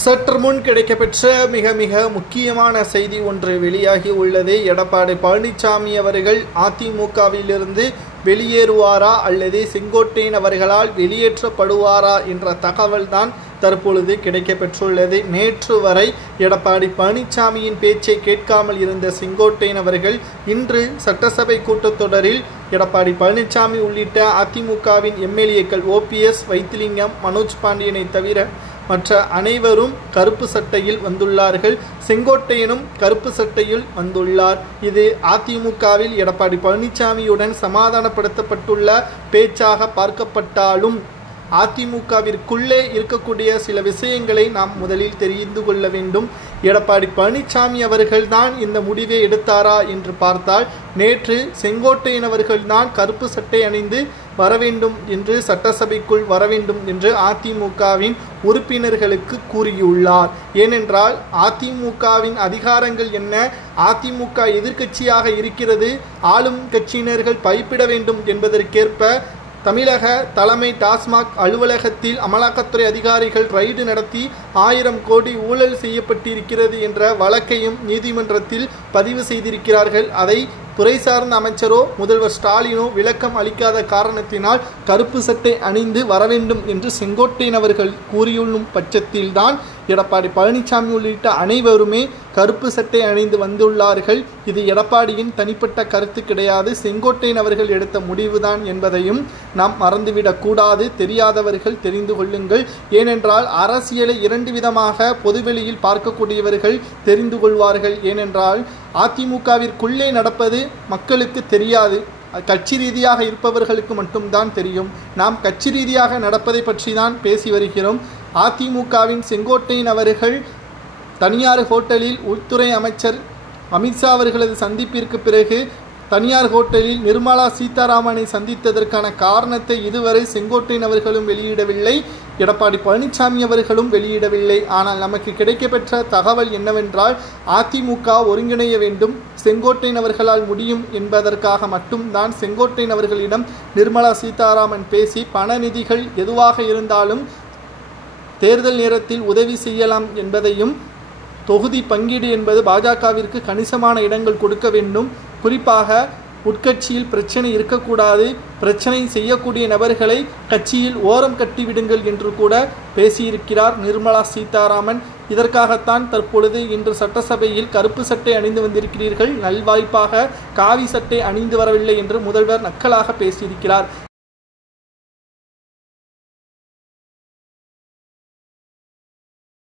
சற்று முன் கிடைக்கப்பெற்ற மிக மிக முக்கியமான செய்தி ஒன்று வெளியாகி உள்ளது. எடப்பாடி பழனிசாமி அவர்கள் அதிமுகவிலிருந்து வெளியேறுவாரா அல்லது செங்கோட்டையன் அவர்களால் வெளியேற்றப்படுவாரா என்ற தகவல் தான் தற்பொழுது கிடைக்கப்பெற்றுள்ளது. நேற்று வரை எடப்பாடி பழனிசாமியின் பேச்சை கேட்காமல் இருந்த செங்கோட்டையன் அவர்கள் இன்று சட்டசபை கூட்டத்தொடரில் எடப்பாடி பழனிசாமி உள்ளிட்ட அதிமுகவின் எம்எல்ஏக்கள் ஓபிஎஸ், வைத்திலிங்கம், மனோஜ் பாண்டியனை தவிர மற்ற அனைவரும் கருப்பு சட்டையில் வந்துள்ளார்கள். செங்கோட்டையனும் கருப்பு சட்டையில் வந்துள்ளார். இது அதிமுகவில் எடப்பாடி பழனிசாமியுடன் சமாதானப்படுத்தப்பட்டுள்ள பேச்சாக பார்க்கப்பட்டாலும் அதிமுகவிற்குள்ளே இருக்கக்கூடிய சில விஷயங்களை நாம் முதலில் தெரிந்து கொள்ள வேண்டும். எடப்பாடி பழனிசாமி அவர்கள்தான் இந்த முடிவை எடுத்தாரா என்று பார்த்தால், நேற்று செங்கோட்டையன் அவர்கள்தான் கருப்பு சட்டை அணிந்து வர வேண்டும் என்று, சட்டசபைக்குள் வர வேண்டும் என்று அதிமுகவின் உறுப்பினர்களுக்கு கூறியுள்ளார். ஏனென்றால் அதிமுகவின் அதிகாரங்கள் என்ன, அதிமுக எதிர்க்கட்சியாக இருக்கிறது, ஆளும் கட்சியினர்கள் பயப்பட வேண்டும் என்பதற்கேற்ப தமிழக தலைமை டாஸ்மாக் அலுவலகத்தில் அமலாக்கத்துறை அதிகாரிகள் ரைடு நடத்தி 1000 கோடி ஊழல் செய்யப்பட்டிருக்கிறது என்ற வழக்கையும் நீதிமன்றத்தில் பதிவு செய்திருக்கிறார்கள். அதை துறை சார்ந்த அமைச்சரோ முதல்வர் ஸ்டாலினோ விளக்கம் அளிக்காத காரணத்தினால் கருப்பு சட்டை அணிந்து வர வேண்டும் என்று செங்கோட்டையன் அவர்கள் கூறியுள்ளும் பட்சத்தில்தான் எடப்பாடி பழனிசாமி உள்ளிட்ட அனைவருமே கருப்பு சட்டை அணிந்து வந்துள்ளார்கள். இது எடப்பாடியின் தனிப்பட்ட கருத்து கிடையாது, செங்கோட்டையன் அவர்கள் எடுத்த முடிவுதான் என்பதையும் நாம் மறந்துவிடக்கூடாது. தெரியாதவர்கள் தெரிந்து கொள்ளுங்கள். ஏனென்றால் அரசியலை 2 விதமாக பொதுவெளியில் பார்க்கக்கூடியவர்கள் தெரிந்து கொள்வார்கள். ஏனென்றால் அதிமுகவிற்குள்ளே நடப்பது மக்களுக்கு தெரியாது, கட்சி ரீதியாக இருப்பவர்களுக்கு மட்டும்தான் தெரியும். நாம் கட்சி ரீதியாக நடப்பதை பற்றி தான் பேசி வருகிறோம். அதிமுகவின் செங்கோட்டையன் அவர்கள் தனியார் ஹோட்டலில் உள்துறை அமைச்சர் அமித்ஷா அவர்களது சந்திப்பிற்கு பிறகு தனியார் ஹோட்டலில் நிர்மலா சீதாராமனை சந்தித்ததற்கான காரணத்தை இதுவரை செங்கோட்டையன் அவர்களும் வெளியிடவில்லை, எடப்பாடி பழனிசாமி அவர்களும் வெளியிடவில்லை. ஆனால் நமக்கு கிடைக்கப்பெற்ற தகவல் என்னவென்றால், அதிமுக ஒருங்கிணைய வேண்டும், செங்கோட்டையன் அவர்களால் முடியும் என்பதற்காக மட்டும்தான் செங்கோட்டையன் அவர்களிடம் நிர்மலா சீதாராமன் பேசி பண நிதிகள் எதுவாக இருந்தாலும் தேர்தல் நேரத்தில் உதவி செய்யலாம் என்பதையும், தொகுதி பங்கீடு என்பது பாஜகவிற்கு கணிசமான இடங்கள் கொடுக்க வேண்டும், குறிப்பாக உட்கட்சியில் பிரச்சனை இருக்கக்கூடாது, பிரச்சனை செய்யக்கூடிய நபர்களை கட்சியில் ஓரம் கட்டிவிடுங்கள் என்று கூட பேசியிருக்கிறார் நிர்மலா சீதாராமன். இதற்காகத்தான் தற்பொழுது இன்று சட்டசபையில் கருப்பு சட்டை அணிந்து வந்திருக்கிறீர்கள், நல்வாய்ப்பாக காவி சட்டை அணிந்து வரவில்லை என்று முதல்வர் நக்கலாக பேசியிருக்கிறார்.